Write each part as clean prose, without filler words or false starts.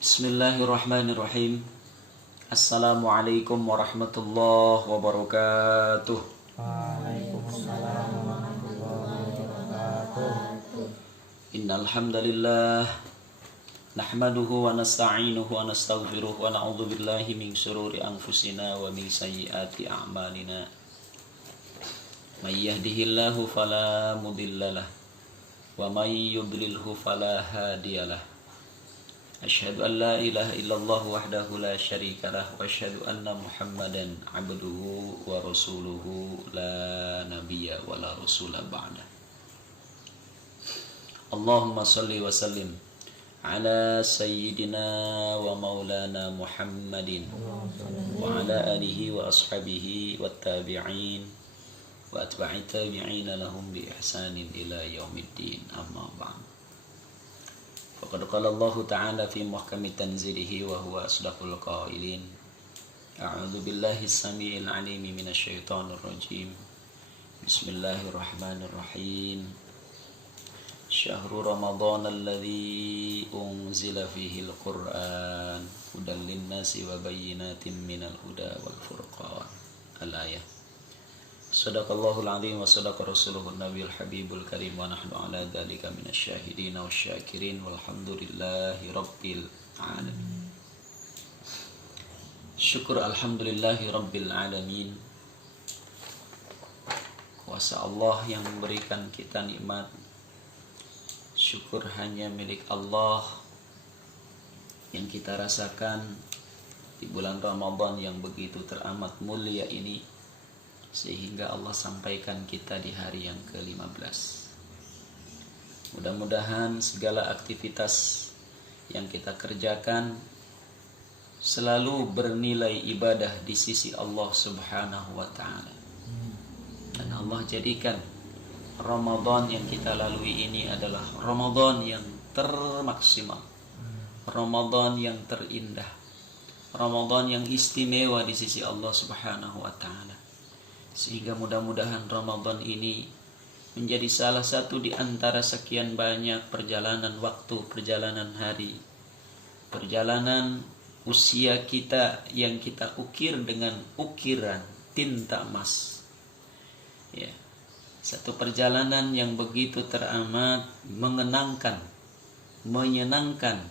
Bismillahirrahmanirrahim. Assalamualaikum warahmatullahi wabarakatuh. Waalaikumsalam warahmatullahi wabarakatuh. Innal hamdalillah nahmaduhu wa nasta'inuhu wa nastaghfiruh wa na'udzu billahi min shururi anfusina wa min sayyiati a'malina. May yahdihillahu fala mudhillalah wa may yudlilhu fala hadiyalah. Asyhadu an la ilaha illallah wahdahu la syarikalah wa asyhadu anna Muhammadan abduhu wa rasuluhu la nabiyya wa la rasula ba'da. Allahumma salli wa sallim ala sayyidina wa maulana Muhammadin wa ala alihi wa ashabihi wa tabi'in wa atba'i tabi'ina lahum bi ihsanin ila yaumiddin, amma ba'd. Faqad qala Allah Ta'ala fi muhkami tanzilihi wa huwa asdaqul qailin. A'udzu billahi as-sami'il 'alim minasy syaithanir rajim. Bismillahirrahmanirrahim. Syahrul Ramadan alladzi unzila fihi al-Qur'an hudan lin-nasi wa bayyinatin minal huda wal furqan. Al-ayah. Sadaqallahul azim wa sadaqa rasuluhun nabiyul habibul karim wa nahnu ala dzalika minasyahidin wasyakirin walhamdulillahi rabbil alamin. Syukur alhamdulillahi rabbil alamin. Kuasa Allah yang memberikan kita nikmat. Syukur hanya milik Allah yang kita rasakan di bulan Ramadan yang begitu teramat mulia ini, sehingga Allah sampaikan kita di hari yang ke-15. Mudah-mudahan segala aktivitas yang kita kerjakan selalu bernilai ibadah di sisi Allah Subhanahu wa Ta'ala. Dan Allah jadikan Ramadan yang kita lalui ini adalah Ramadan yang termaksimal, Ramadan yang terindah, Ramadan yang istimewa di sisi Allah Subhanahu wa Ta'ala. Sehingga mudah-mudahan Ramadan ini menjadi salah satu di antara sekian banyak perjalanan waktu, perjalanan hari, perjalanan usia kita yang kita ukir dengan ukiran tinta emas. Ya, satu perjalanan yang begitu teramat mengenangkan, menyenangkan,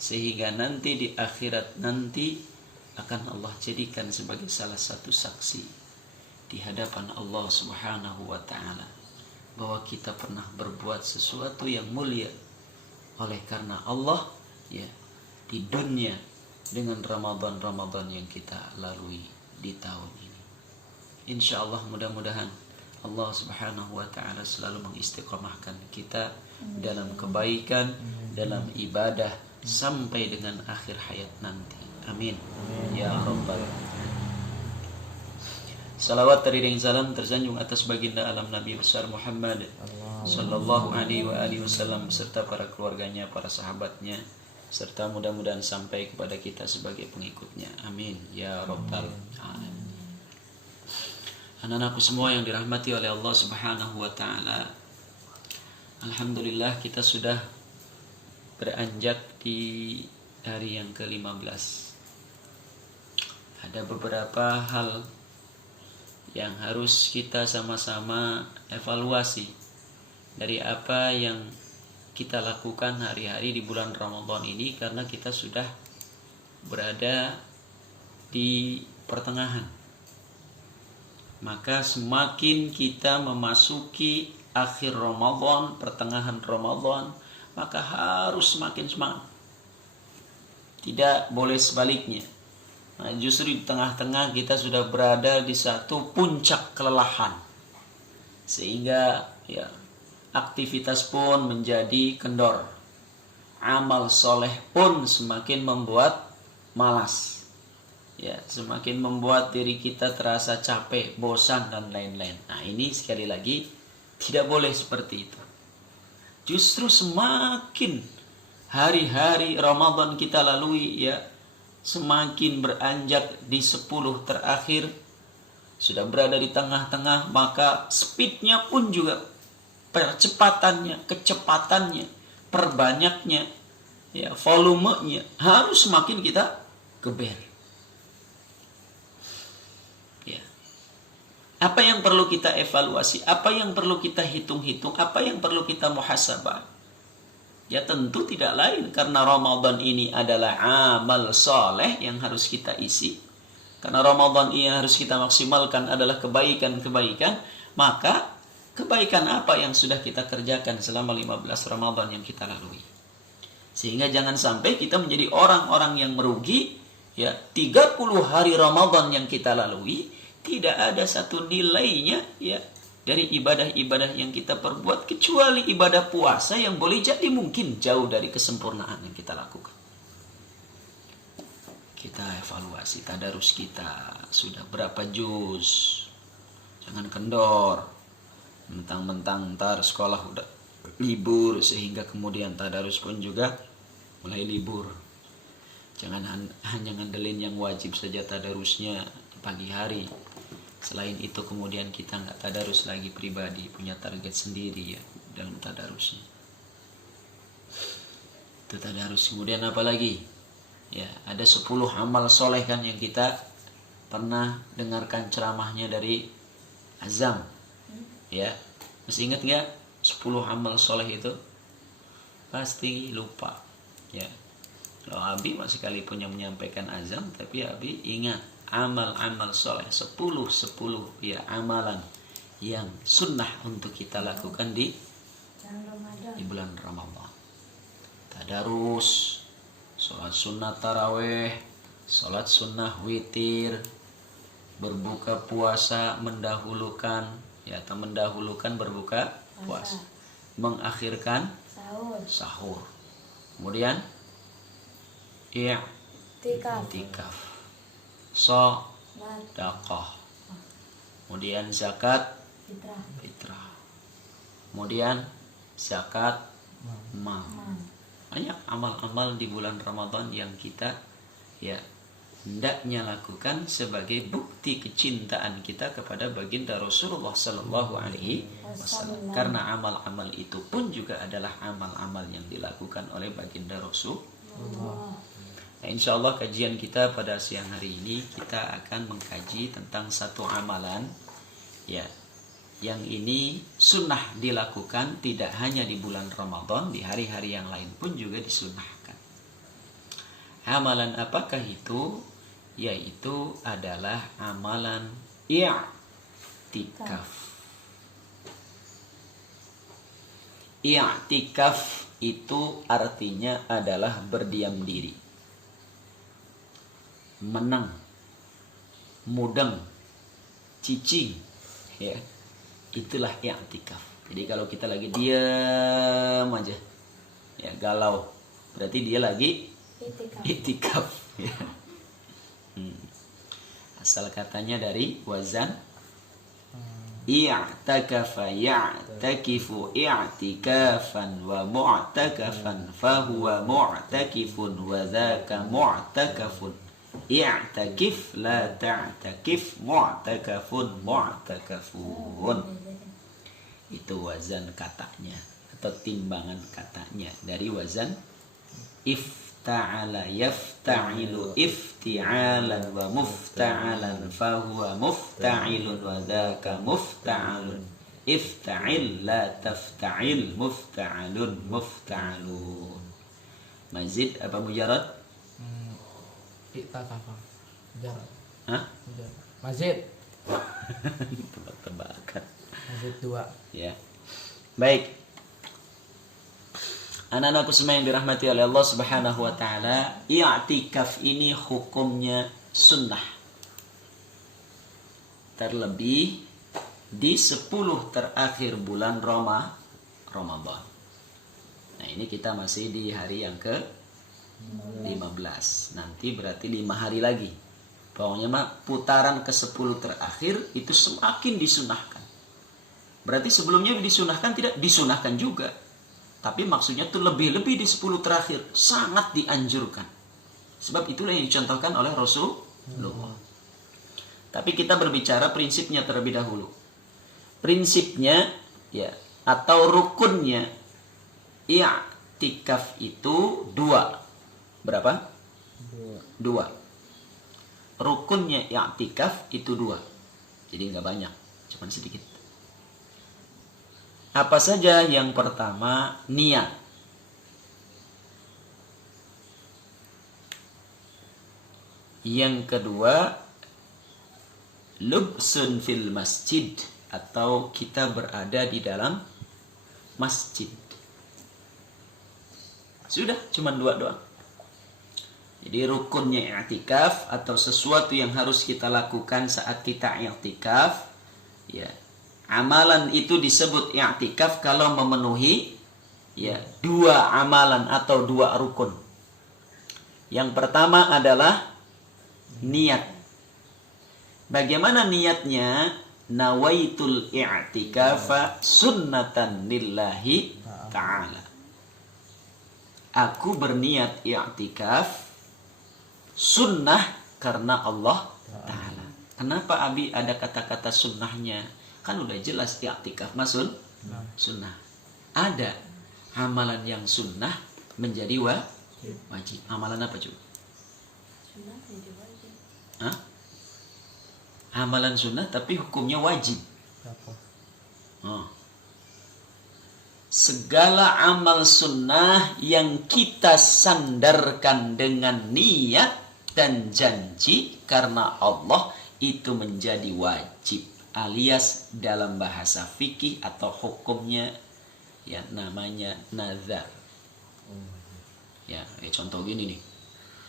sehingga nanti di akhirat nanti akan Allah jadikan sebagai salah satu saksi di hadapan Allah Subhanahu wa Ta'ala bahwa kita pernah berbuat sesuatu yang mulia oleh karena Allah, ya, di dunia dengan Ramadan yang kita lalui di tahun ini. Insya Allah mudah-mudahan Allah Subhanahu wa Ta'ala selalu mengistiqomahkan kita dalam kebaikan, dalam ibadah sampai dengan akhir hayat nanti. Amin. Ya Rabbal Alamin. Salawat teriring salam tersanjung atas baginda alam Nabi besar Muhammad sallallahu alaihi wa alihi wasallam serta para keluarganya, para sahabatnya, serta mudah-mudahan sampai kepada kita sebagai pengikutnya. Amin ya rabbal alamin. Anak-anakku semua yang dirahmati oleh Allah Subhanahu wa Ta'ala, alhamdulillah kita sudah beranjak di hari yang ke-15. Ada beberapa hal yang harus kita sama-sama evaluasi dari apa yang kita lakukan hari-hari di bulan Ramadan ini, karena kita sudah berada di pertengahan. Maka semakin kita memasuki akhir Ramadan, pertengahan Ramadan, maka harus semakin semangat. Tidak boleh sebaliknya. Nah, justru di tengah-tengah kita sudah berada di satu puncak kelelahan, sehingga ya aktivitas pun menjadi kendor, amal soleh pun semakin membuat malas, ya, semakin membuat diri kita terasa capek, bosan dan lain-lain. Nah, ini sekali lagi tidak boleh seperti itu. Justru semakin hari-hari Ramadan kita lalui, ya, semakin beranjak di 10 terakhir, sudah berada di tengah-tengah, maka speednya pun juga, percepatannya, kecepatannya, perbanyaknya ya, volumenya harus semakin kita geber. Ya. Apa yang perlu kita evaluasi? Apa yang perlu kita hitung-hitung? Apa yang perlu kita muhasabah? Ya tentu tidak lain karena Ramadan ini adalah amal soleh yang harus kita isi. Karena Ramadan ini harus kita maksimalkan adalah kebaikan-kebaikan. Maka kebaikan apa yang sudah kita kerjakan selama 15 Ramadan yang kita lalui. Sehingga jangan sampai kita menjadi orang-orang yang merugi. Ya, 30 hari Ramadan yang kita lalui tidak ada satu nilainya ya dari ibadah-ibadah yang kita perbuat kecuali ibadah puasa yang boleh jadi mungkin jauh dari kesempurnaan yang kita lakukan. Kita evaluasi tadarus kita sudah berapa juz. Jangan kendor. Mentang-mentang ntar sekolah udah libur sehingga kemudian tadarus pun juga mulai libur. Jangan hanya ngandelin yang wajib saja tadarusnya pagi hari. Selain itu kemudian kita nggak tadarus lagi pribadi, punya target sendiri ya dalam tadarusnya. Itu tadarus. Kemudian apa lagi? Ya, ada 10 amal soleh kan yang kita pernah dengarkan ceramahnya dari Azam. Ya, masih ingat nggak 10 amal soleh itu? Pasti lupa. Ya, kalau Abi masih sekalipun yang menyampaikan Azam, tapi Abi ingat amal-amal soleh 10 ya amalan yang sunnah untuk kita lakukan di bulan Ramadan. Tadarus, sholat sunnah taraweh, sholat sunnah witir, berbuka puasa mendahulukan ya atau mendahulukan berbuka puasa, mengakhirkan sahur. Kemudian i'tikaf, sedekah, kemudian zakat fitrah, kemudian zakat mal. Banyak amal-amal di bulan Ramadan yang kita ya hendaknya lakukan sebagai bukti kecintaan kita kepada baginda Rasulullah Sallallahu Alaihi Wasallam. Karena amal-amal itu pun juga adalah amal-amal yang dilakukan oleh baginda Rasulullah. Nah, insya Allah kajian kita pada siang hari ini kita akan mengkaji tentang satu amalan ya yang ini sunnah dilakukan tidak hanya di bulan Ramadan, di hari-hari yang lain pun juga disunnahkan. Amalan apakah itu? Yaitu adalah amalan i'tikaf. I'tikaf itu artinya adalah berdiam diri, menang, mudeng, cicing, ya, itulah i'tikaf. Jadi kalau kita lagi diam aja, ya galau, berarti dia lagi i'tikaf. Ya. Asal katanya dari wazan i'takafa ya'takifu i'tikafan wa mu'takafan fahuwa mu'takifun wa dhaka mu'takafun. I'takif la ta'takif mu'takafun mu'takafun. Itu wazan katanya atau timbangan katanya dari wazan ifta'ala yafta'ilu ifti'alan wa mufta'alan fahuwa mufta'ilun wa dhaka mufta'alun. Ifta'il la tafta'il mufta'alun mufta'alun. Mazid apa mujarad? I'takafa. Mujarad. Hah? Mazid. Tebak-tebakan. Mazid 2. Ya. Baik. Anak-anakku semua yang dirahmati oleh Allah Subhanahu wa taala, i'tikaf ini hukumnya sunnah. Terlebih di 10 terakhir bulan Ramadan. Nah, ini kita masih di hari yang ke-15. Nanti berarti 5 hari lagi. Pokoknya mah putaran ke-10 terakhir itu semakin disunahkan. Berarti sebelumnya disunahkan tidak? Disunahkan juga. Tapi maksudnya itu lebih-lebih di 10 terakhir. Sangat dianjurkan. Sebab itulah yang dicontohkan oleh Rasulullah. Tapi kita berbicara prinsipnya terlebih dahulu. Prinsipnya ya atau rukunnya i'tikaf itu 2. Berapa? 2. Rukunnya i'tikaf itu 2. Jadi nggak banyak, cuma sedikit. Apa saja? Yang pertama, niat. Yang kedua, lubsun fil masjid, atau kita berada di dalam masjid. Sudah, cuma 2 doang. Jadi rukunnya i'tikaf atau sesuatu yang harus kita lakukan saat kita i'tikaf, ya. Amalan itu disebut i'tikaf kalau memenuhi, ya, 2 amalan atau 2 rukun. Yang pertama adalah niat. Bagaimana niatnya? Nawaitul i'tikafa sunnatan lillahi ta'ala. Aku berniat i'tikaf sunnah karena Allah Ta'ala. Kenapa Abi ada kata-kata sunnahnya? Kan udah jelas i'tikaf masuk sunnah. Ada amalan yang sunnah menjadi wajib. Amalan apa coba? Sunnah jadi wajib. Hah? Amalan sunnah tapi hukumnya wajib. Oh. Segala amal sunnah yang kita sandarkan dengan niat dan janji karena Allah itu menjadi wajib, alias dalam bahasa fikih atau hukumnya ya namanya nazar. Ya, contoh gini nih.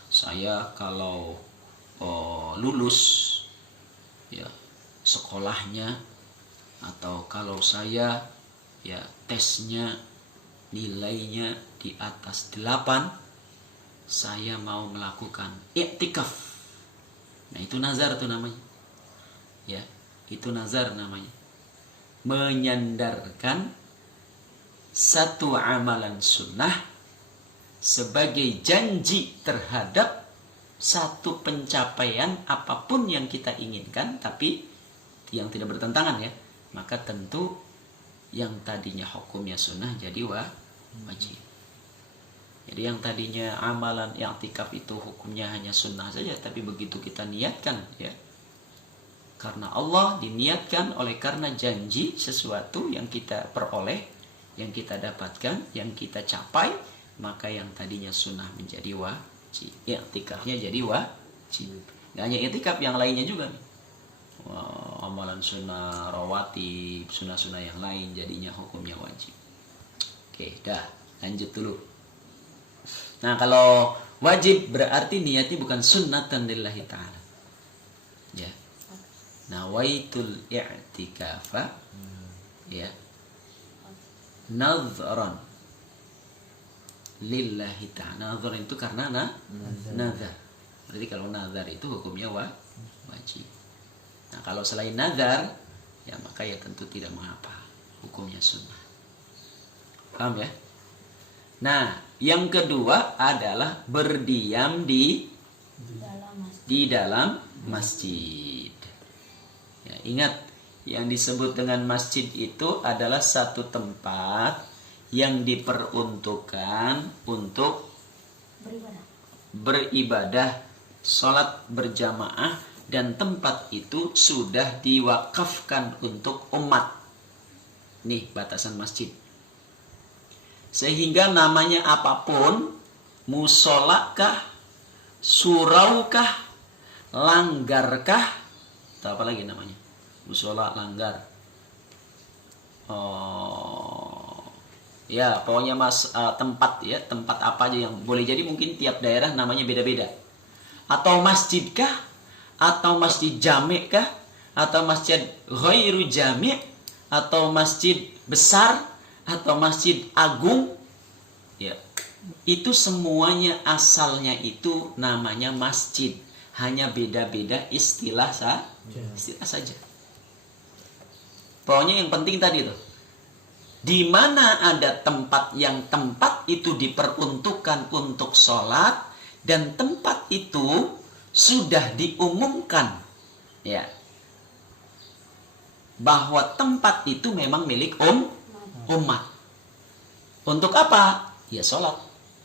Saya kalau lulus ya sekolahnya, atau kalau saya ya tesnya nilainya di atas 8, saya mau melakukan i'tikaf. Nah, itu nazar tuh namanya. Ya, itu nazar namanya. Menyandarkan satu amalan sunnah sebagai janji terhadap satu pencapaian apapun yang kita inginkan, tapi yang tidak bertentangan ya. Maka tentu yang tadinya hukumnya sunnah jadi wajib. Jadi yang tadinya amalan i'tikaf itu hukumnya hanya sunnah saja, tapi begitu kita niatkan ya karena Allah, diniatkan oleh karena janji sesuatu yang kita peroleh, yang kita dapatkan, yang kita capai, maka yang tadinya sunnah menjadi wajib. I'tikafnya jadi wajib. Gak hanya i'tikaf, yang lainnya juga nih. Amalan sunnah rawatib, sunnah-sunnah yang lain jadinya hukumnya wajib. Oke, dah lanjut dulu. Nah, kalau wajib berarti niatnya bukan sunnatan lillahi ta'ala. Ya. Nawaitul i'tikafa ya nadhran lillahi ta'ala. Nadhran itu karena nazar. Berarti kalau nazar itu hukumnya wajib. Nah, kalau selain nazar, ya maka ya tentu tidak mengapa, hukumnya sunnah. Paham ya? Nah, yang kedua adalah berdiam di dalam masjid. Ya, ingat, yang disebut dengan masjid itu adalah satu tempat yang diperuntukkan untuk beribadah, sholat berjamaah, dan tempat itu sudah diwakafkan untuk umat. Nih batasan masjid. Sehingga namanya apapun, musolakah, suraukah, langgarkah, atau apa lagi namanya? Musola, langgar. Ya pokoknya tempat ya, tempat apa aja yang boleh jadi mungkin tiap daerah namanya beda-beda. Atau masjidkah? Atau masjid jami' kah? Atau masjid ghairu jami'? Atau masjid besar? Atau masjid agung? Ya, itu semuanya asalnya itu namanya masjid. Hanya beda-beda istilah saja. Pokoknya yang penting tadi tuh, di mana ada tempat yang tempat itu diperuntukkan untuk sholat, dan tempat itu sudah diumumkan ya bahwa tempat itu memang milik umat. Untuk apa? ya sholat,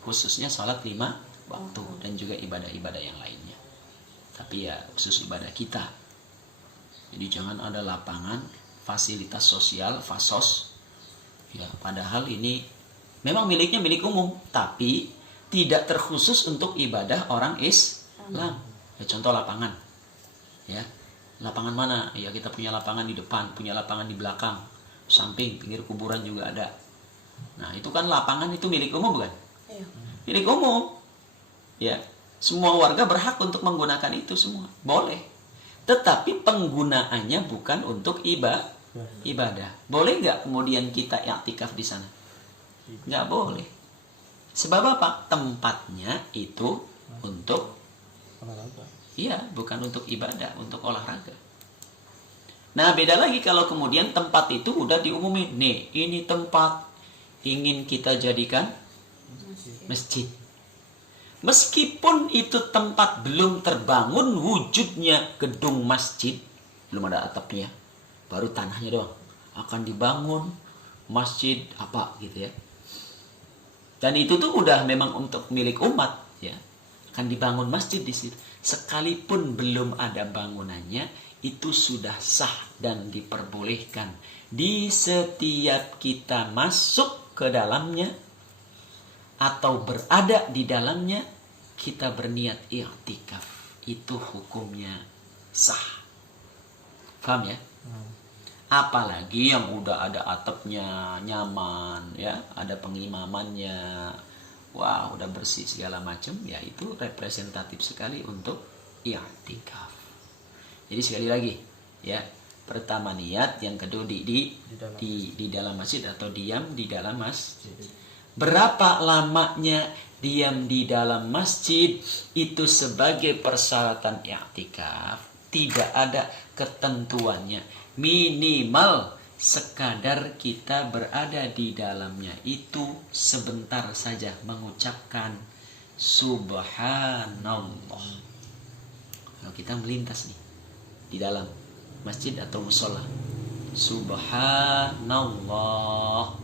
khususnya sholat 5 waktu dan juga ibadah-ibadah yang lainnya. Tapi ya khusus ibadah kita. Jadi jangan ada lapangan fasilitas sosial fasos ya, padahal ini memang miliknya milik umum, tapi tidak terkhusus untuk ibadah orang Islam. Ya, contoh lapangan ya, lapangan mana ya, kita punya lapangan di depan, punya lapangan di belakang, samping, pinggir kuburan juga ada. Nah itu kan lapangan itu milik umum bukan? Iya. Milik umum ya, semua warga berhak untuk menggunakan itu semua, boleh. Tetapi penggunaannya bukan untuk ibadah. Boleh nggak kemudian kita i'tikaf di sana? Nggak boleh. Sebab apa? Tempatnya itu untuk iya, bukan untuk ibadah, untuk olahraga. Nah beda lagi kalau kemudian tempat itu udah diumumin, nih ini tempat ingin kita jadikan masjid. Meskipun itu tempat belum terbangun wujudnya gedung masjid, belum ada atapnya, baru tanahnya doang, akan dibangun masjid apa gitu ya. Dan itu tuh udah memang untuk milik umat ya, akan dibangun masjid di situ. Sekalipun belum ada bangunannya, itu sudah sah dan diperbolehkan. Di setiap kita masuk ke dalamnya atau berada di dalamnya, kita berniat i'tikaf, itu hukumnya sah. Paham ya? Apalagi yang udah ada atapnya, nyaman ya, ada pengimamannya, wah udah bersih segala macam, ya itu representatif sekali untuk i'tikaf. Jadi sekali lagi ya, pertama niat, yang kedua di dalam masjid atau diam di dalam masjid. Berapa lamanya diam di dalam masjid itu sebagai persyaratan i'tikaf, tidak ada ketentuannya. Minimal sekadar kita berada di dalamnya itu sebentar saja, mengucapkan subhanallah. Kalau kita melintas nih di dalam masjid atau musola, subhanallah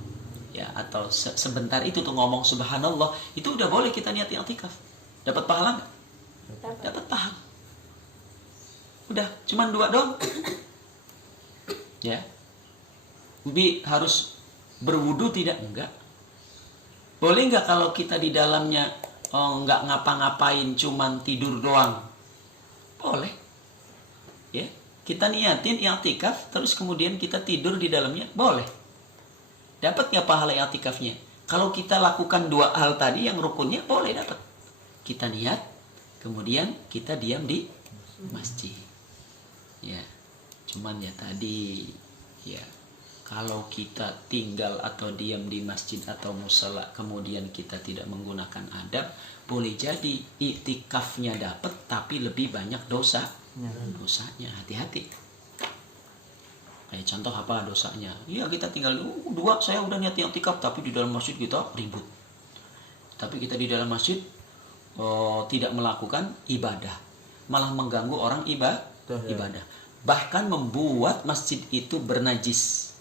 ya, atau sebentar itu tuh ngomong subhanallah, itu udah boleh kita niat i'tikaf. Dapat pahala nggak? Dapat pahala. Udah, cuman 2 doang. Ya. Bi harus berwudu tidak? Enggak. Boleh nggak kalau kita di dalamnya nggak ngapa-ngapain, cuman tidur doang? Boleh. Ya, kita niatin i'tikaf terus kemudian kita tidur di dalamnya, boleh. Dapat nggak pahala i'tikafnya? Kalau kita lakukan 2 hal tadi yang rukunnya, boleh dapat. Kita niat, kemudian kita diam di masjid. Ya, cuman ya tadi ya, kalau kita tinggal atau diam di masjid atau musala kemudian kita tidak menggunakan adab, boleh jadi i'tikafnya dapat tapi lebih banyak dosanya. Hati-hati. Kayak contoh apa dosanya? Iya, kita tinggal 2, saya udah niat i'tikaf tapi di dalam masjid kita ribut. Tapi kita di dalam masjid tidak melakukan ibadah, malah mengganggu orang ibadah. Bahkan membuat masjid itu bernajis.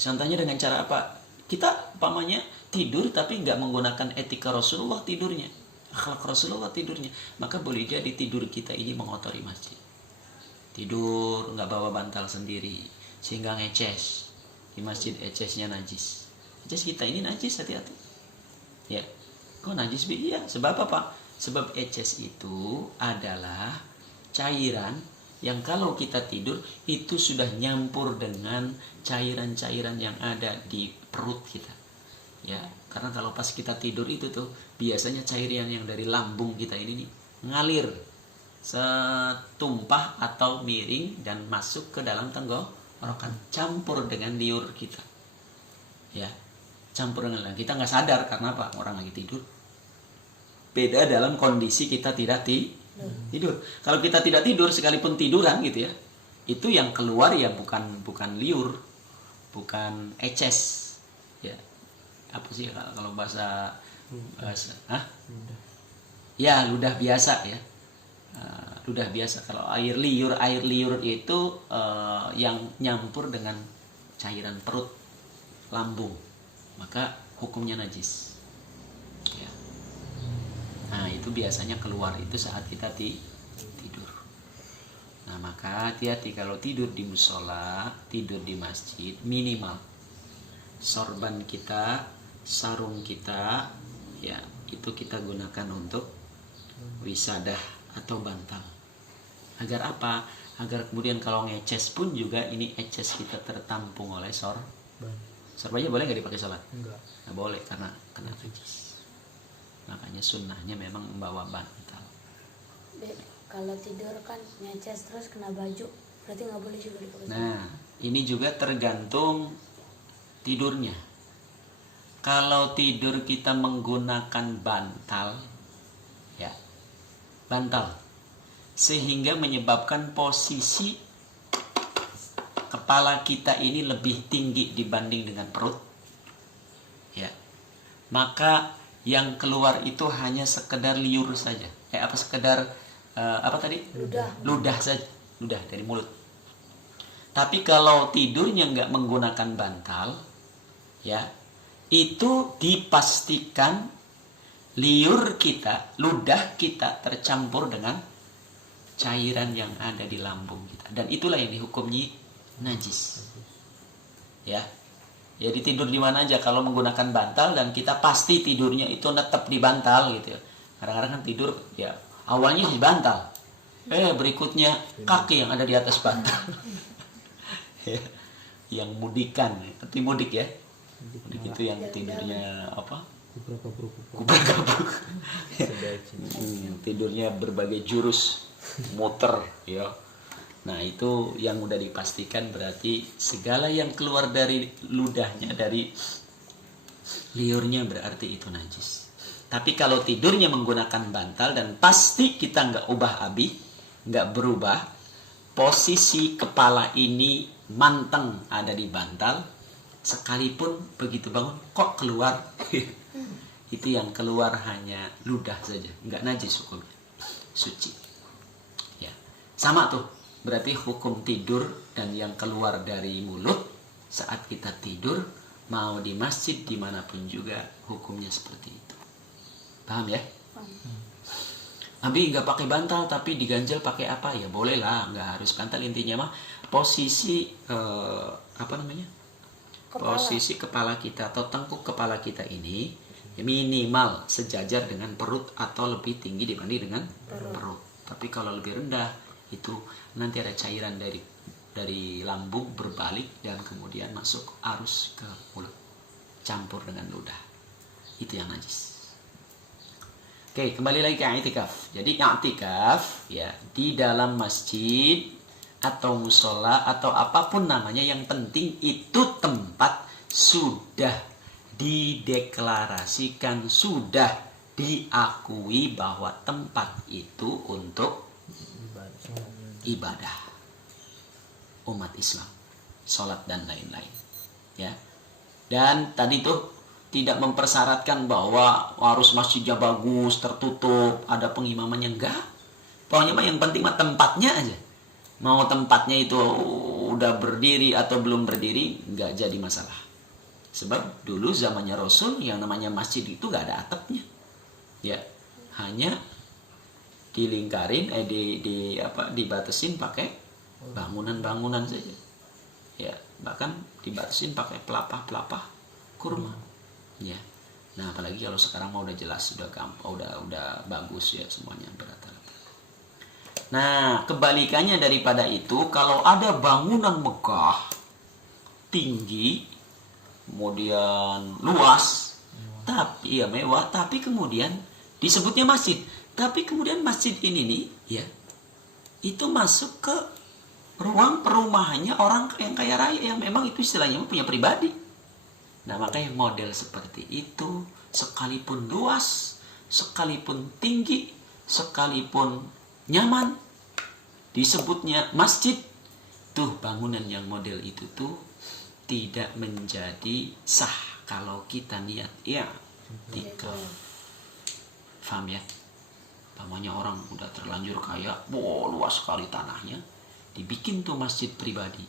Contohnya dengan cara apa? Kita umpamanya tidur tapi nggak menggunakan etika Rasulullah tidurnya, akhlak Rasulullah tidurnya, maka boleh jadi tidur kita ini mengotori masjid. Tidur nggak bawa bantal sendiri sehingga ngeces di masjid, ecesnya najis. Eces kita ini najis, hati-hati. Ya, kok najis bi? Iya, sebab apa? Sebab eces itu adalah cairan yang kalau kita tidur itu sudah nyampur dengan cairan-cairan yang ada di perut kita. Ya, karena kalau pas kita tidur itu tuh biasanya cairan yang dari lambung kita ini nih ngalir setumpah atau miring dan masuk ke dalam tenggorokan, campur dengan liur kita. Ya, campur dengan kita nggak sadar karena apa? Orang lagi tidur. Beda dalam kondisi kita tidak tidur. Kalau kita tidak tidur, sekalipun tiduran gitu ya, itu yang keluar ya bukan liur, bukan eces. Ya, apa sih kalau bahasa ya ludah biasa ya. Ludah biasa. Kalau air liur itu yang nyampur dengan cairan perut, lambung, maka hukumnya najis. Nah, itu biasanya keluar itu saat kita tidur. Nah, maka hati-hati kalau tidur di musola, tidur di masjid, minimal sorban kita, sarung kita, ya itu kita gunakan untuk wisadah atau bantal. Agar apa? Agar kemudian kalau ngeces pun juga ini eces kita tertampung oleh Ban. sorban aja boleh nggak dipakai sholat? Enggak. Nggak boleh karena kena najis. Makanya sunnahnya memang membawa bantal. Kalau tidur kan nyeces terus kena baju, berarti nggak boleh juga dipakai. Nah, ini juga tergantung tidurnya. Kalau tidur kita menggunakan bantal, ya, bantal, sehingga menyebabkan posisi kepala kita ini lebih tinggi dibanding dengan perut, ya, maka yang keluar itu hanya sekedar liur saja, sekedar apa tadi? Ludah saja, ludah dari mulut. Tapi kalau tidurnya nggak menggunakan bantal, ya, itu dipastikan liur kita, ludah kita tercampur dengan cairan yang ada di lambung kita, dan itulah yang dihukumnya najis. Ya, jadi tidur di mana aja kalau menggunakan bantal dan kita pasti tidurnya itu netep di bantal gitu ya. Kadang-kadang kan tidur ya awalnya di bantal, berikutnya kaki yang ada di atas bantal. Ya, yang mudikan, seperti mudik ya. Mudik itu yang tidurnya apa? Kubrak-gabruk. Tidurnya berbagai jurus, muter ya. Nah, itu yang udah dipastikan berarti segala yang keluar dari ludahnya, dari liurnya berarti itu najis. Tapi kalau tidurnya menggunakan bantal dan pasti kita nggak ubah-abih, nggak berubah, posisi kepala ini manteng ada di bantal, sekalipun begitu bangun kok keluar, itu yang keluar hanya ludah saja, nggak najis hukumnya, suci. Ya, sama tuh. Berarti hukum tidur dan yang keluar dari mulut saat kita tidur, mau di masjid dimanapun juga hukumnya seperti itu. Paham ya? Abi nggak pakai bantal tapi diganjel pakai apa? Ya boleh lah, nggak harus bantal. Intinya mah posisi posisi kepala kita atau tengkuk kepala kita ini minimal sejajar dengan perut atau lebih tinggi dibanding dengan perut. Tapi kalau lebih rendah itu nanti ada cairan dari lambung berbalik dan kemudian masuk arus ke mulut, campur dengan ludah. Itu yang najis. Oke, kembali lagi ke i'tikaf. Jadi i'tikaf ya di dalam masjid atau musola atau apapun namanya, yang penting itu tempat sudah dideklarasikan, sudah diakui bahwa tempat itu untuk ibadah umat Islam, sholat dan lain-lain, ya. Dan tadi tuh tidak mempersyaratkan bahwa harus masjidnya bagus, tertutup, ada pengimamannya, enggak. Pokoknya mah yang penting mah tempatnya aja. Mau tempatnya itu udah berdiri atau belum berdiri, enggak jadi masalah. Sebab dulu zamannya Rasul yang namanya masjid itu enggak ada atapnya, ya, hanya dilingkarin, dibatasin pakai bangunan-bangunan saja, ya, bahkan dibatasin pakai pelapah-pelapah kurma, ya. Nah, apalagi kalau sekarang mau udah jelas, udah gampang, udah bagus ya semuanya berata-rata. Nah, kebalikannya daripada itu, kalau ada bangunan megah, tinggi, kemudian luas, tapi ya mewah, tapi kemudian disebutnya masjid. Tapi kemudian masjid ini nih, ya, itu masuk ke ruang perumahannya orang yang kaya raya, yang memang itu istilahnya punya pribadi. Nah, makanya model seperti itu, sekalipun luas, sekalipun tinggi, sekalipun nyaman, disebutnya masjid, tuh bangunan yang model itu tuh tidak menjadi sah kalau kita niat i'tikaf. Paham ya? Namanya orang udah terlanjur kaya, luas sekali tanahnya, dibikin tuh masjid pribadi,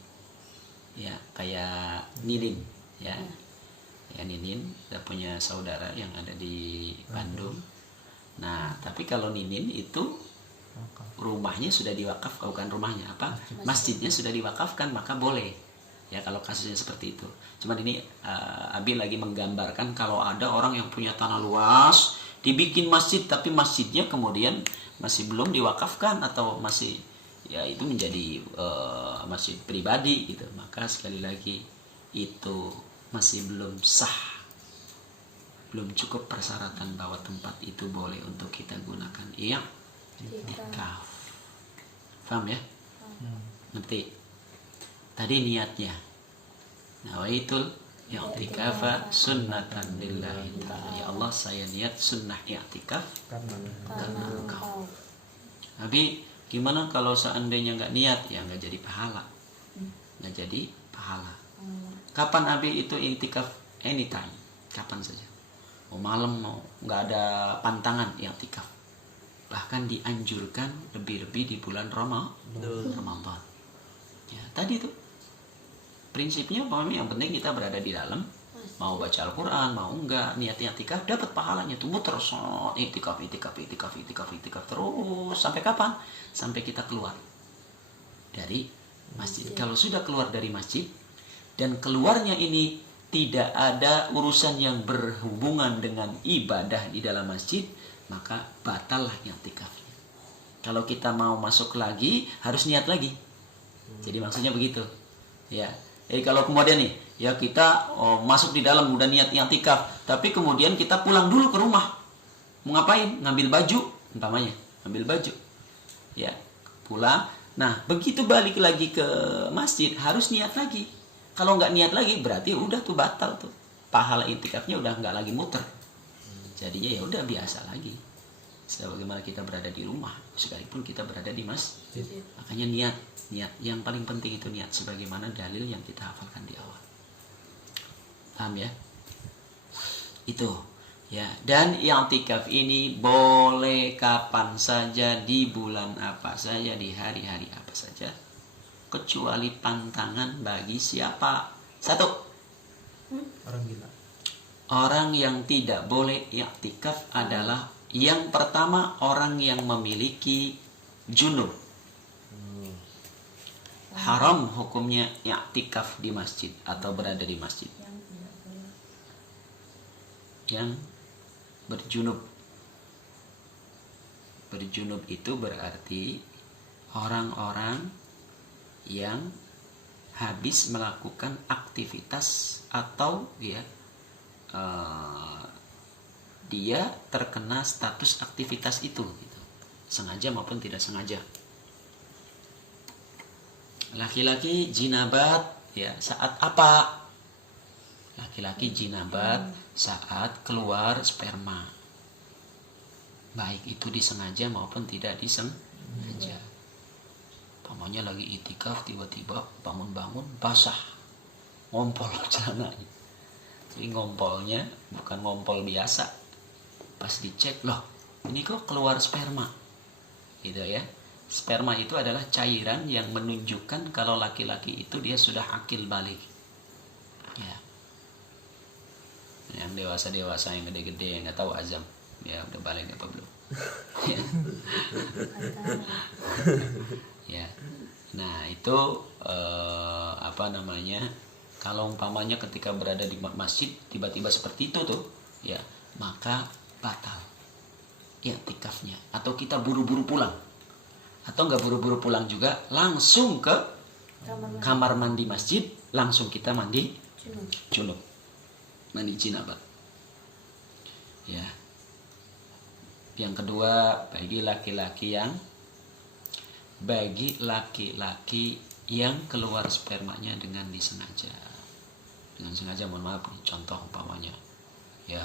ya, kayak Ninin, ya Ninin, kita punya saudara yang ada di Bandung. Nah, tapi kalau Ninin itu rumahnya sudah diwakaf, bukan rumahnya apa? Masjidnya sudah diwakafkan, maka boleh. Ya kalau kasusnya seperti itu. Cuman ini Abi lagi menggambarkan kalau ada orang yang punya tanah luas, dibikin masjid tapi masjidnya kemudian masih belum diwakafkan atau masih ya itu menjadi masjid pribadi gitu. Maka sekali lagi itu masih belum sah. Belum cukup persyaratan bahwa tempat itu boleh untuk kita gunakan. Iya. I'tikaf. Paham ya? Ngerti? Tadi niatnya. Nawaitul i'tikafa sunnatan lillahi ta'ala. Ya Allah, saya niat sunnah i'tikaf karena Engkau. Tapi gimana kalau seandainya nggak niat? Ya nggak jadi pahala. Nggak jadi pahala. Kapan Abi itu i'tikaf? Anytime. Kapan saja. Mau malam, mau nggak ada pantangan i'tikaf. Bahkan dianjurkan lebih-lebih di bulan Ramadan. Ya, tadi tuh prinsipnya yang penting kita berada di dalam, mau baca Al-Quran, mau enggak, niat i'tikaf dapat pahalanya tuh terus i'tikaf terus sampai kapan? Sampai kita keluar dari masjid. Kalau sudah keluar dari masjid dan keluarnya ini tidak ada urusan yang berhubungan dengan ibadah di dalam masjid, maka batallah i'tikafnya. Kalau kita mau masuk lagi harus niat lagi. Jadi maksudnya begitu. Ya. Jadi kalau kemudian nih, ya kita masuk di dalam udah niat i'tikaf, tapi kemudian kita pulang dulu ke rumah. Mau ngapain? Ngambil baju, umpamanya, ngambil baju. Ya, pulang. Nah, begitu balik lagi ke masjid harus niat lagi. Kalau nggak niat lagi berarti udah tuh batal tuh. Pahala i'tikafnya udah nggak lagi muter. Jadinya ya udah biasa lagi. Sebagaimana kita berada di rumah, sekalipun kita berada di masjid. Makanya niat yang paling penting itu niat, sebagaimana dalil yang kita hafalkan di awal. Paham ya? Itu ya. Dan i'tikaf ini boleh kapan saja, di bulan apa saja, di hari-hari apa saja, kecuali pantangan bagi siapa? Satu, Orang gila. orang yang tidak boleh i'tikaf adalah yang pertama orang yang memiliki junub. Haram hukumnya i'tikaf di masjid atau berada di masjid. Yang berjunub. Berjunub itu berarti orang-orang yang habis melakukan aktivitas atau dia terkena status aktivitas itu gitu. Sengaja maupun tidak sengaja. Laki-laki jinabat ya saat apa? Laki-laki jinabat saat keluar sperma. Baik itu disengaja maupun tidak disengaja. Pamannya lagi i'tikaf tiba-tiba bangun-bangun basah. Ngompol celananya. Jadi ngompolnya bukan ngompol biasa. Pas dicek, loh ini kok keluar sperma. Gitu ya. Sperma itu adalah cairan yang menunjukkan kalau laki-laki itu dia sudah akil balik. Ya. Yang dewasa-dewasa, yang gede-gede, yang nggak tahu azam. Ya udah balik apa belum? Ya. Ya. Nah itu apa namanya? Kalau umpamanya ketika berada di masjid tiba-tiba seperti itu tuh, ya maka batal i'tikafnya. Atau kita buru-buru pulang, atau nggak buru-buru pulang juga, langsung ke kamar mandi masjid, langsung kita mandi junub, mandi jinabat. Ya. Yang kedua bagi laki-laki yang keluar spermanya dengan disengaja. Dengan sengaja, mohon maaf nih, contoh umpamanya ya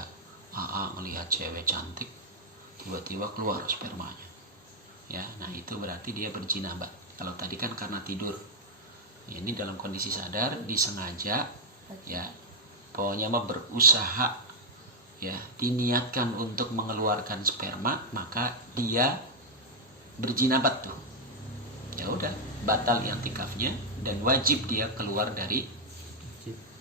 AA melihat cewek cantik tiba-tiba keluar spermanya ya, nah itu berarti dia berjinabat. Kalau tadi kan karena tidur ya, ini dalam kondisi sadar disengaja ya, pokoknya mah berusaha ya, diniatkan untuk mengeluarkan sperma, maka dia berjinabat tuh. Ya udah, batal i'tikafnya dan wajib dia keluar dari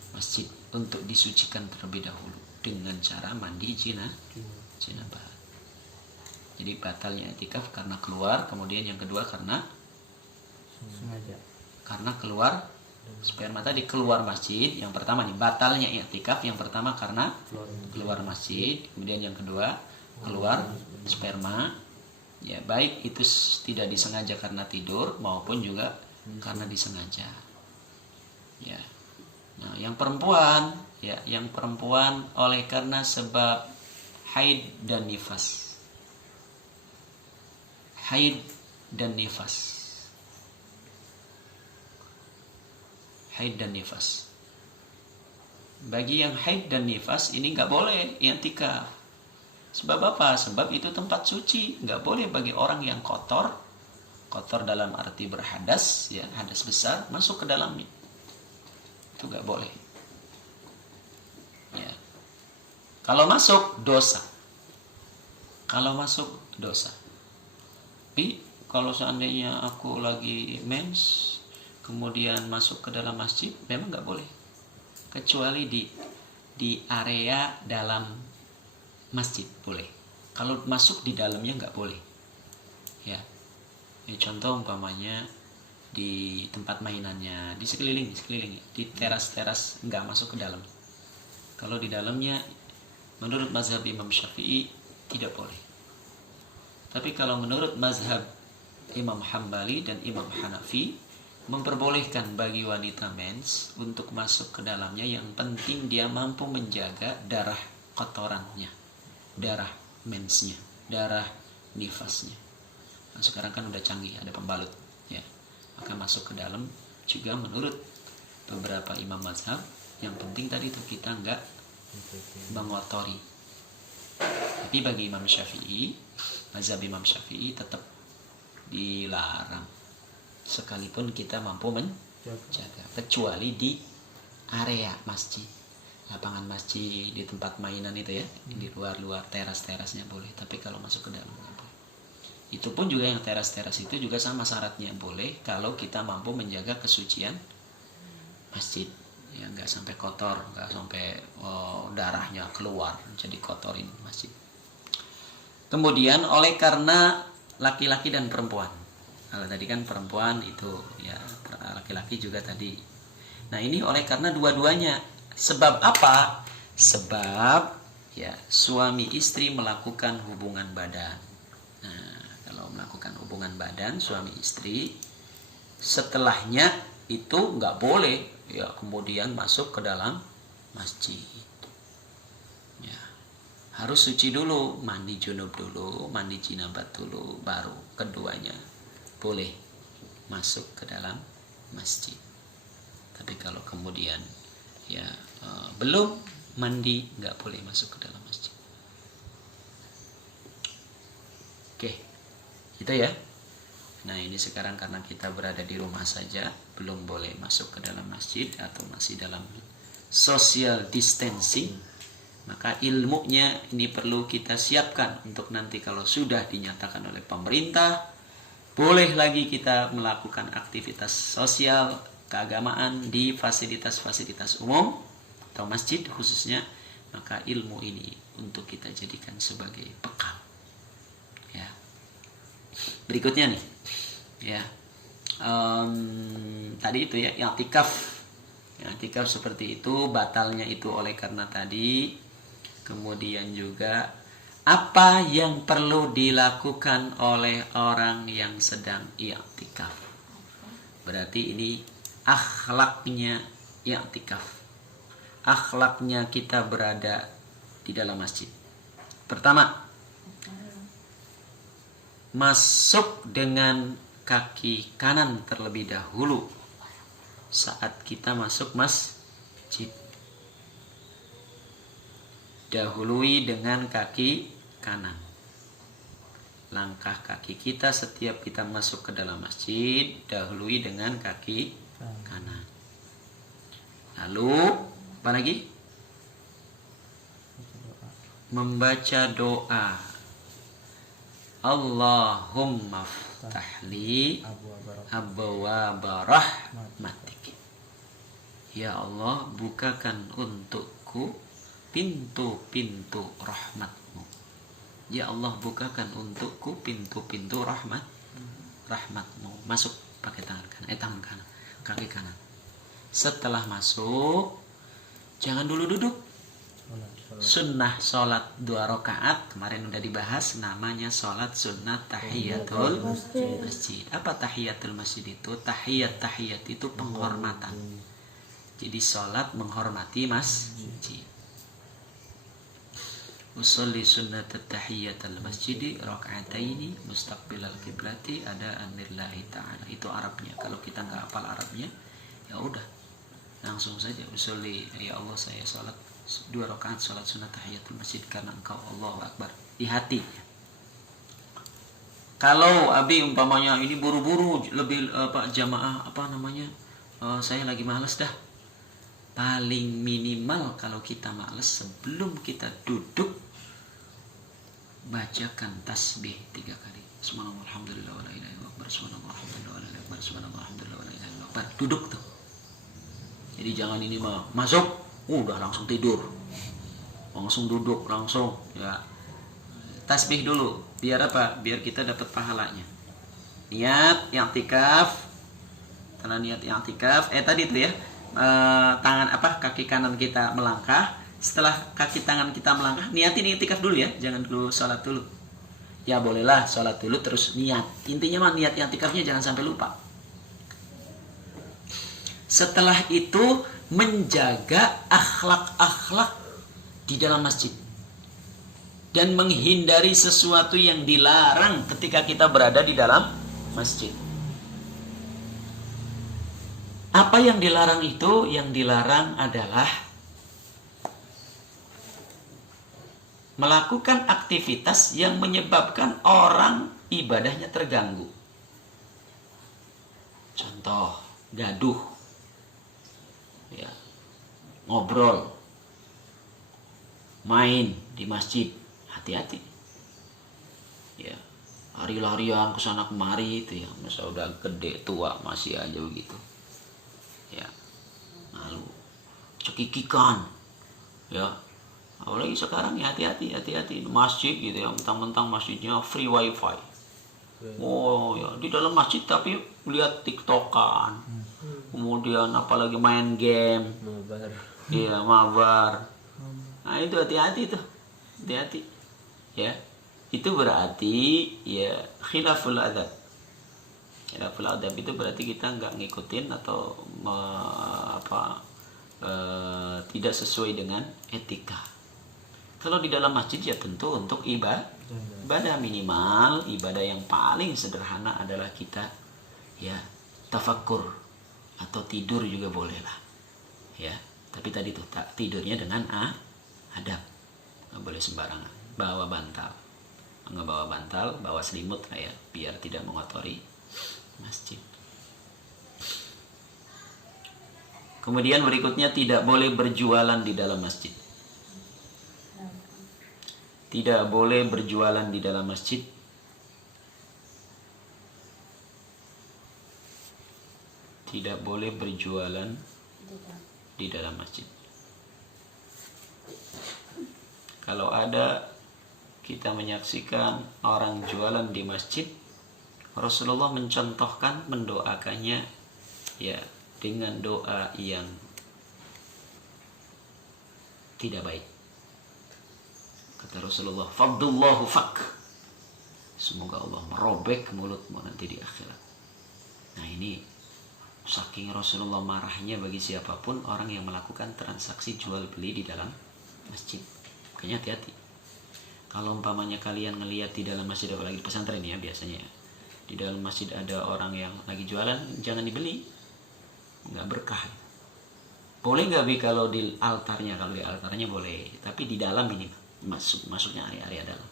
masjid untuk disucikan terlebih dahulu dengan cara mandi jinabat. Jadi batalnya i'tikaf karena keluar, kemudian yang kedua karena Sengaja. keluar sperma tadi, keluar masjid. Yang pertama nih batalnya i'tikaf, yang pertama karena keluar masjid, kemudian yang kedua keluar sperma. Ya, baik itu tidak disengaja karena tidur maupun juga karena disengaja. Ya. Nah, yang perempuan oleh karena sebab haid dan nifas. Haid dan nifas. Bagi yang haid dan nifas ini nggak boleh i'tikaf. Sebab apa? Sebab itu tempat suci, nggak boleh bagi orang yang kotor dalam arti berhadas, ya, hadas besar masuk ke dalamnya. Itu nggak boleh. Ya. Kalau masuk dosa. Tapi kalau seandainya aku lagi mens kemudian masuk ke dalam masjid, memang nggak boleh, kecuali di area dalam masjid boleh. Kalau masuk di dalamnya nggak boleh. Ya, ini contoh umpamanya di tempat mainannya, di sekeliling, di teras nggak masuk ke dalam. Kalau di dalamnya, menurut mazhab Imam Syafi'i tidak boleh. Tapi kalau menurut mazhab Imam Hambali dan Imam Hanafi, memperbolehkan bagi wanita mens untuk masuk ke dalamnya, yang penting dia mampu menjaga darah kotorannya, darah mensnya, darah nifasnya. Nah, sekarang kan udah canggih, ada pembalut, ya, maka masuk ke dalam juga menurut beberapa imam mazhab. Yang penting tadi itu kita nggak mengotori. Tapi bagi Imam Syafi'i, mazhab Imam Syafi'i tetap dilarang, sekalipun kita mampu menjaga, kecuali di area masjid, lapangan masjid, di tempat mainan itu ya, di luar teras-terasnya boleh. Tapi kalau masuk ke dalam nggak boleh. Itu pun juga yang teras-teras itu juga sama syaratnya boleh kalau kita mampu menjaga kesucian masjid, ya, nggak sampai kotor, nggak sampai darahnya keluar jadi kotorin masjid. Kemudian oleh karena laki-laki dan perempuan. Kalau tadi kan perempuan itu, ya, laki-laki juga tadi. Nah, ini oleh karena dua-duanya. Sebab apa? Sebab ya suami istri melakukan hubungan badan. Nah, kalau melakukan hubungan badan suami istri, setelahnya itu nggak boleh ya kemudian masuk ke dalam masjid. Ya, harus suci dulu, mandi junub dulu, mandi jinabat dulu, baru keduanya boleh masuk ke dalam masjid. Tapi kalau kemudian ya belum mandi, nggak boleh masuk ke dalam masjid. Oke, itu ya. Nah, ini sekarang karena kita berada di rumah saja, belum boleh masuk ke dalam masjid atau masih dalam social distancing, maka ilmunya ini perlu kita siapkan untuk nanti kalau sudah dinyatakan oleh pemerintah boleh lagi kita melakukan aktivitas sosial keagamaan di fasilitas-fasilitas umum atau masjid khususnya, maka ilmu ini untuk kita jadikan sebagai bekal. Ya. Berikutnya nih, ya, tadi itu ya, i'tikaf seperti itu, batalnya itu oleh karena tadi. Kemudian juga apa yang perlu dilakukan oleh orang yang sedang i'tikaf. Berarti ini akhlaknya i'tikaf, akhlaknya kita berada di dalam masjid. Pertama, masuk dengan kaki kanan terlebih dahulu saat kita masuk masjid. Dahului dengan kaki kanan. Langkah kaki kita setiap kita masuk ke dalam masjid, dahului dengan kaki kanan. Lalu apa lagi? Membaca doa. Allahumma ftahli abwaaba rahmatik. Ya Allah, bukakan untukku pintu-pintu rahmatmu. Ya Allah, bukakan untukku pintu-pintu rahmatmu. Masuk pakai tangan kanan, kaki kanan. Setelah masuk, jangan dulu duduk. Sunnah sholat 2 rakaat kemarin udah dibahas, namanya sholat sunnah tahiyatul masjid. Apa tahiyatul masjid itu? Tahiyat itu penghormatan. Jadi sholat menghormati masjid. Usolli sunnat tahiyatul masjid raka'ataini mustaqbilal qiblati ada anillahi ta'ala. Itu Arabnya. Kalau kita nggak hafal Arabnya, ya udah langsung saja usolli, ya Allah saya sholat 2 rakaat sholat sunnah tahiyatul masjid karena Engkau Allahu Akbar di hati. Kalau abi umpamanya ini buru-buru lebih jamaah saya lagi malas dah. Paling minimal kalau kita malas, sebelum kita duduk bacakan tasbih 3 kali. Subhanallah alhamdulillah wa la ilaha illallah, subhanallah alhamdulillah wa la ilaha illallah, subhanallah alhamdulillah wa la ilaha illallah. Duduk tuh. Jadi jangan ini masuk udah langsung tidur, langsung duduk, langsung ya. Tasbih dulu, biar apa? Biar kita dapat pahalanya. Niat i'tikaf, karena niat i'tikaf tadi tuh ya, kaki kanan kita melangkah. Setelah kaki tangan kita melangkah, niatin i'tikaf dulu ya, jangan dulu sholat dulu. Ya bolehlah sholat dulu terus niat. Intinya mah niat i'tikafnya jangan sampai lupa. Setelah itu menjaga akhlak-akhlak di dalam masjid dan menghindari sesuatu yang dilarang ketika kita berada di dalam masjid. Apa yang dilarang itu? Yang dilarang adalah melakukan aktivitas yang menyebabkan orang ibadahnya terganggu. Contoh, gaduh, ya, ngobrol, main di masjid, hati-hati. Ya, lari-larian ke sana kemari itu ya, masa udah gede tua masih aja begitu. Ya, lalu cekikikan, ya, apalagi sekarang ya hati-hati masjid gitu ya, mentang-mentang masjidnya free wifi. Oh ya, di dalam masjid tapi lihat tiktokan, kemudian apalagi main game, iya mabar. Nah itu hati-hati tuh, hati-hati. Ya, itu berarti ya khilaful adab. Khilaful adab itu berarti kita nggak ngikutin atau tidak sesuai dengan etika. Kalau di dalam masjid ya tentu untuk ibadah minimal, ibadah yang paling sederhana adalah kita ya tafakkur atau tidur juga boleh lah. Ya, tapi tadi tuh tidurnya dengan adab. Nggak boleh sembarangan. Bawa bantal. Nggak bawa bantal, bawa selimut lah ya, biar tidak mengotori masjid. Kemudian berikutnya tidak boleh berjualan di dalam masjid. Tidak boleh berjualan di dalam masjid. Tidak boleh berjualan di dalam masjid. Kalau ada kita menyaksikan orang jualan di masjid, Rasulullah mencontohkan mendoakannya ya dengan doa yang tidak baik. Kata Rasulullah, "Fadullahu fak." Semoga Allah merobek mulutmu nanti di akhirat. Nah ini saking Rasulullah marahnya bagi siapapun orang yang melakukan transaksi jual beli di dalam masjid. Makanya hati-hati. Kalau umpamanya kalian ngelihat di dalam masjid, apalagi di pesantren ya biasanya, di dalam masjid ada orang yang lagi jualan, jangan dibeli, nggak berkah. Boleh nggak bi kalau di altarnya? Kalau di altarnya boleh, tapi di dalam ini masuknya area dalam.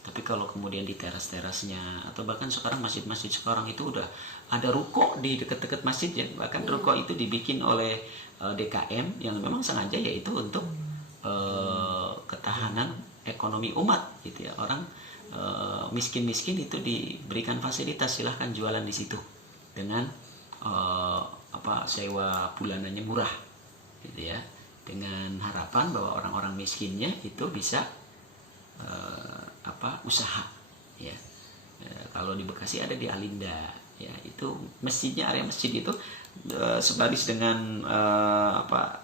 Tapi kalau kemudian di teras-terasnya atau bahkan sekarang masjid-masjid sekarang itu udah ada ruko di dekat-dekat masjid ya, bahkan ruko itu dibikin oleh DKM yang memang sengaja yaitu untuk ketahanan ekonomi umat gitu ya. Orang miskin-miskin itu diberikan fasilitas, silahkan jualan di situ dengan sewa bulanannya murah gitu ya, dengan harapan bahwa orang-orang miskinnya itu bisa usaha ya. Kalau di Bekasi ada di Alinda ya, itu masjidnya, area masjid itu sebaris dengan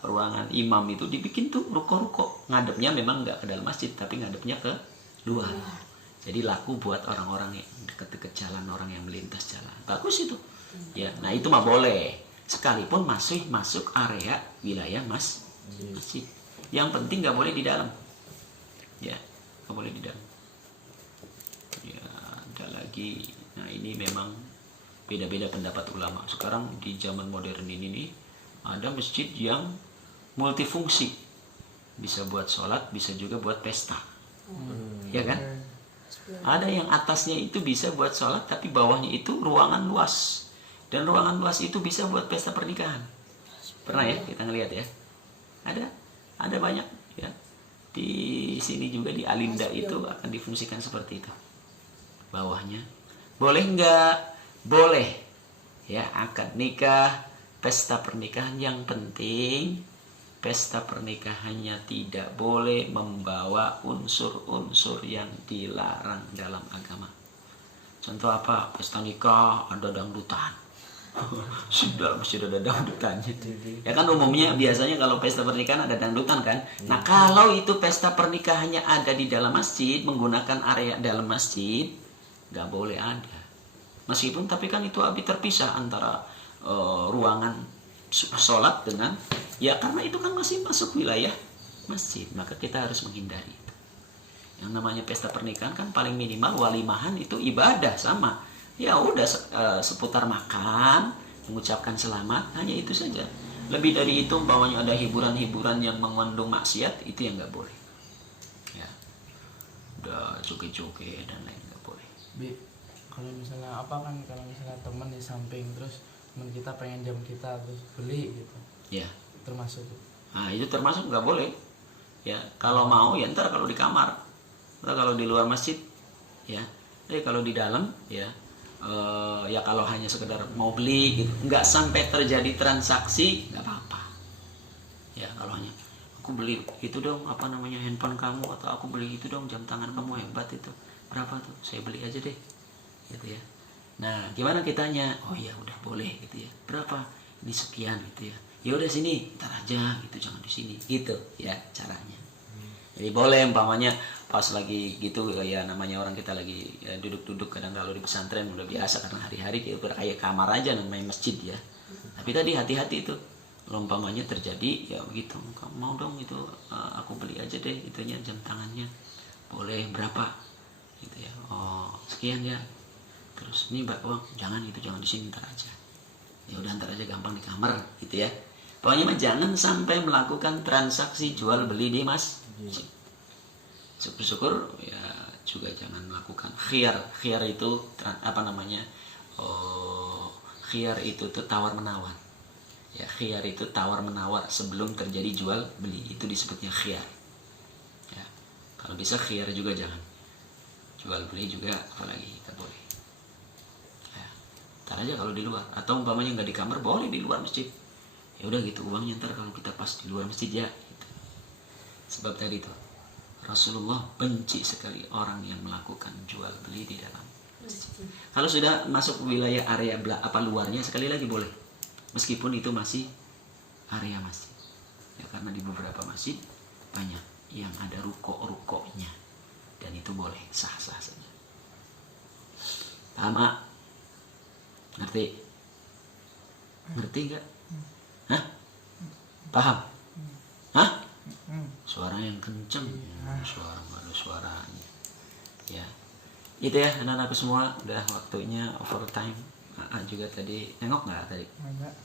ruangan imam itu dibikin tuh ruko-ruko, ngadepnya memang nggak ke dalam masjid tapi ngadepnya ke luar. Jadi laku buat orang-orang yang deket-deket jalan, orang yang melintas jalan. Bagus itu ya. Nah itu mah boleh, sekalipun masuk area wilayah masjid. Yang penting nggak boleh di dalam ya, nggak boleh di dalam ya. Ada lagi, nah ini memang beda-beda pendapat ulama. Sekarang di zaman modern ini nih, ada masjid yang multifungsi, bisa buat sholat, bisa juga buat pesta, ya kan? Ada yang atasnya itu bisa buat sholat, tapi bawahnya itu ruangan luas, dan ruangan luas itu bisa buat pesta pernikahan. Pernah ya kita ngelihat ya? Ada banyak ya. Di sini juga di Alinda itu akan difungsikan seperti itu. Bawahnya boleh nggak? Boleh ya, akad nikah, pesta pernikahan. Yang penting pesta pernikahannya tidak boleh membawa unsur-unsur yang dilarang dalam agama. Contoh apa? Pesta nikah ada dangdutan. Sudah mesti ada dangdutannya. Ya kan umumnya biasanya kalau pesta pernikahan ada dangdutan kan. Nah kalau itu pesta pernikahannya ada di dalam masjid, menggunakan area dalam masjid, nggak boleh ada. Meskipun tapi kan itu terpisah antara ruangan sholat dengan ya, karena itu kan masih masuk wilayah masjid, maka kita harus menghindari itu. Yang namanya pesta pernikahan kan paling minimal walimahan itu ibadah sama. Ya udah seputar makan, mengucapkan selamat, hanya itu saja. Lebih dari itu umpamanya ada hiburan-hiburan yang mengandung maksiat, itu yang nggak boleh. Ya, udah joget-joget dan lain nggak boleh. Kalau misalnya kalau misalnya teman di samping terus teman kita pengen jam kita terus beli gitu, Ya, termasuk. nah itu termasuk nggak boleh. Ya, kalau mau ya ntar kalau di kamar, ntar kalau di luar masjid, ya. Jadi kalau di dalam, ya. Ya kalau hanya sekedar mau beli gitu, nggak sampai terjadi transaksi, nggak apa-apa ya. Kalau hanya aku beli itu dong handphone kamu, atau aku beli itu dong jam tangan kamu, hebat itu, berapa tuh, saya beli aja deh gitu ya. Nah gimana kitanya, oh ya udah boleh gitu ya, berapa, ini sekian gitu ya, ya udah sini ntar aja gitu, jangan di sini gitu ya caranya. Jadi boleh umpamanya pas lagi gitu ya, namanya orang kita lagi ya, duduk-duduk, kadang kalau di pesantren udah biasa karena hari-hari kita kayak kamar aja namanya masjid ya. Tapi tadi hati-hati itu, umpamanya terjadi ya begitu, kamu mau dong itu aku beli aja deh itunya jam tangannya, boleh berapa gitu ya, oh sekian ya, terus ini mbak uang, jangan itu, jangan di sini, ntar aja, ya udah ntar aja, gampang di kamar gitu ya. Pokoknya mah jangan sampai melakukan transaksi jual beli di masjid. Syukur-syukur ya juga jangan melakukan khiyar. Khiyar itu khiyar itu tuh tawar menawar. Ya, khiyar itu tawar menawar sebelum terjadi jual beli, itu disebutnya khiyar. Ya. Kalau bisa khiyar juga jangan. Jual beli juga apalagi tak boleh. Ya. Ntar aja kalau di luar, atau umpamanya nggak di kamar, boleh di luar masjid. Ya udah gitu, uangnya ntar kalau kita pas di luar masjid ya. Gitu. Sebab tadi tuh Rasulullah benci sekali orang yang melakukan jual beli di dalam masjid. Kalau sudah masuk wilayah area luarnya, sekali lagi boleh, meskipun itu masih area masjid. Ya karena di beberapa masjid banyak yang ada ruko-rukonya, dan itu boleh, sah-sah saja. Paham, Mak? Ngerti? Ngerti nggak? Hah? Paham? Hah? Suara yang kenceng, suara nggak ada suaranya. Ya, itu ya anak-anakku semua, udah waktunya overtime. Juga tadi nengok nggak tadi?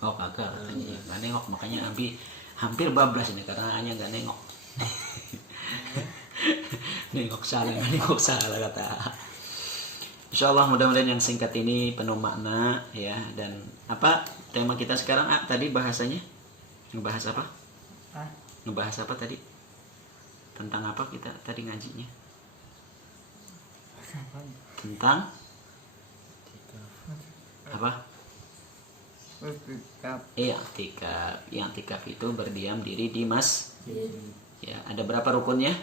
Oh kagak katanya, nggak nengok, makanya Abi hampir bablas ini karena hanya nggak nengok. Nengok salah kata. Insya Allah mudah-mudahan yang singkat ini penuh makna ya. Dan apa tema kita sekarang tadi bahasanya? Ngebahas apa? Ngebahas apa tadi? Tentang apa kita tadi ngajinya? Tentang apa? I'tikaf. I'tikaf itu berdiam diri di masjid. Ya, ada berapa rukunnya?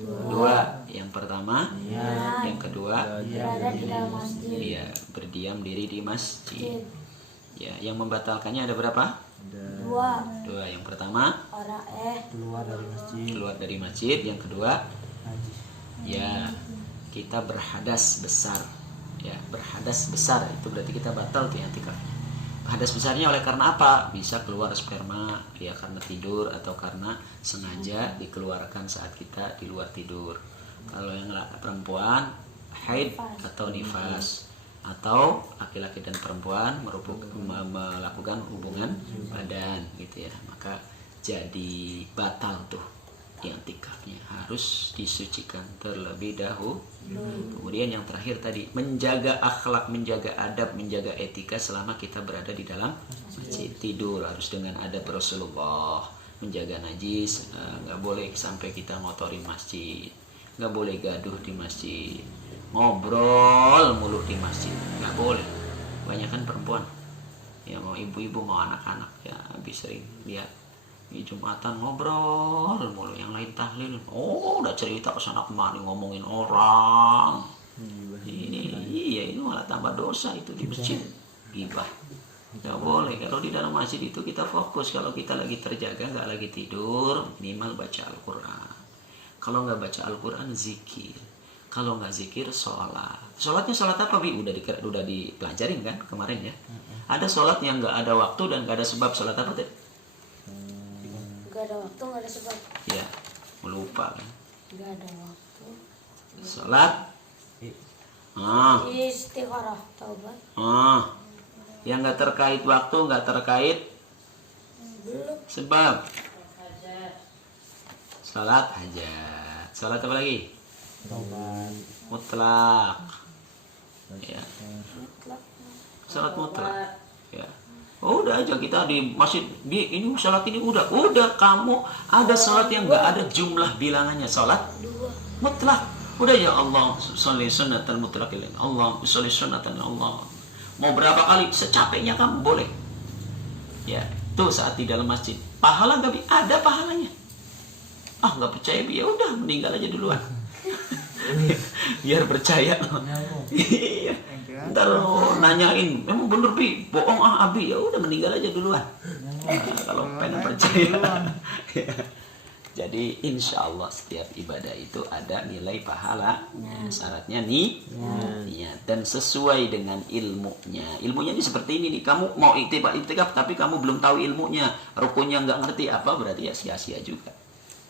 Dua. Yang pertama, yang kedua, berada di dalam masjid. iya, berdiam diri di masjid. Ya, yang membatalkannya ada berapa? Dua, Dua. Yang pertama, orang Keluar dari masjid. keluar dari masjid. Yang kedua, Najis. ya, kita berhadas besar. Ya, berhadas besar itu berarti kita batal tuh i'tikafnya. Hadas besarnya oleh karena apa? Bisa keluar sperma, ya karena tidur atau karena sengaja dikeluarkan saat kita di luar tidur. Kalau yang perempuan haid atau nifas, atau laki-laki dan perempuan melakukan hubungan badan gitu ya, maka jadi batal tuh i'tikafnya, harus disucikan terlebih dahulu. Kemudian yang terakhir tadi, menjaga akhlak, menjaga adab, menjaga etika selama kita berada di dalam masjid. Tidur harus dengan adab Rasulullah, menjaga najis, nggak boleh sampai kita ngotorin masjid, nggak boleh gaduh di masjid, ngobrol mulu di masjid, nggak boleh. Banyakan perempuan, ya mau ibu-ibu mau anak-anak, ya habis sering lihat di Jumatan ngobrol mulu, yang lain tahlil, udah cerita kesana kemari ngomongin orang. Ini iya, ini malah tambah dosa itu di masjid, gibah. Nggak boleh. Kalau di dalam masjid itu kita fokus, kalau kita lagi terjaga, nggak lagi tidur, minimal baca Al-Quran. Kalau nggak baca Al-Quran, zikir. Kalau nggak zikir, sholat. Sholatnya sholat apa, Bi? Udah dipelajarin kan kemarin ya. Ada sholat yang nggak ada waktu dan nggak ada sebab. Sholat apa tadi? Gak ada waktu, gak ada sebab. Ya, melupa kan. Gak ada waktu. Sholat Istikharah, taubat. Yang nggak terkait waktu, nggak terkait Belum. sebab. Sholat hajat. Sholat apa lagi? Mutlak. Ya. Mutlak. Sholat mutlak. Ya. Udah aja kita di masjid, ini sholat ini udah kamu ada sholat yang nggak ada jumlah bilangannya, sholat mutlak. Udah ya Allah sholli sunatan mutlaqil, Allah sholli sunatan, Allah mau berapa kali secapeknya kamu boleh. Ya, tuh saat di dalam masjid pahala nggak ada pahalanya. Nggak percaya, ya udah meninggal aja duluan. Biar percaya. Iya. Ntar nanyain, emang bener Bi, bohong Abi, ya udah meninggal aja duluan. Kalau pengen percaya. Jadi insya Allah setiap ibadah itu ada nilai pahala. Syaratnya niat dan sesuai dengan ilmunya. Ilmunya ini seperti ini nih, kamu mau i'tikaf tapi kamu belum tahu ilmunya, rukunnya nggak ngerti apa, berarti ya sia-sia juga.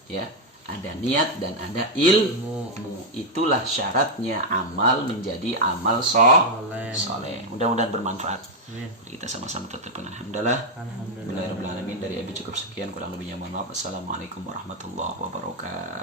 Ya. Ada niat dan ada ilmu. Itulah syaratnya amal menjadi amal soleh. Mudah-mudahan bermanfaat. Kita sama-sama tetapkan alhamdulillah. Alhamdulillahirabbil alamin. Dari Abi cukup sekian, kurang lebihnya mohon maaf. Assalamualaikum warahmatullahi wabarakatuh.